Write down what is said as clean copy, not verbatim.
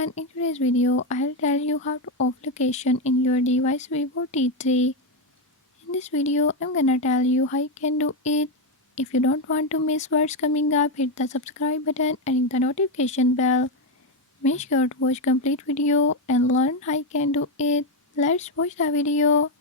everyone, in today's video I'll tell you how to off location in your device Vivo T3. In this video I'm gonna tell you how you can do it. If you don't want to miss what's coming up, hit the subscribe button and hit the notification bell. Make sure to watch complete video and learn how you can do it. Let's watch the video.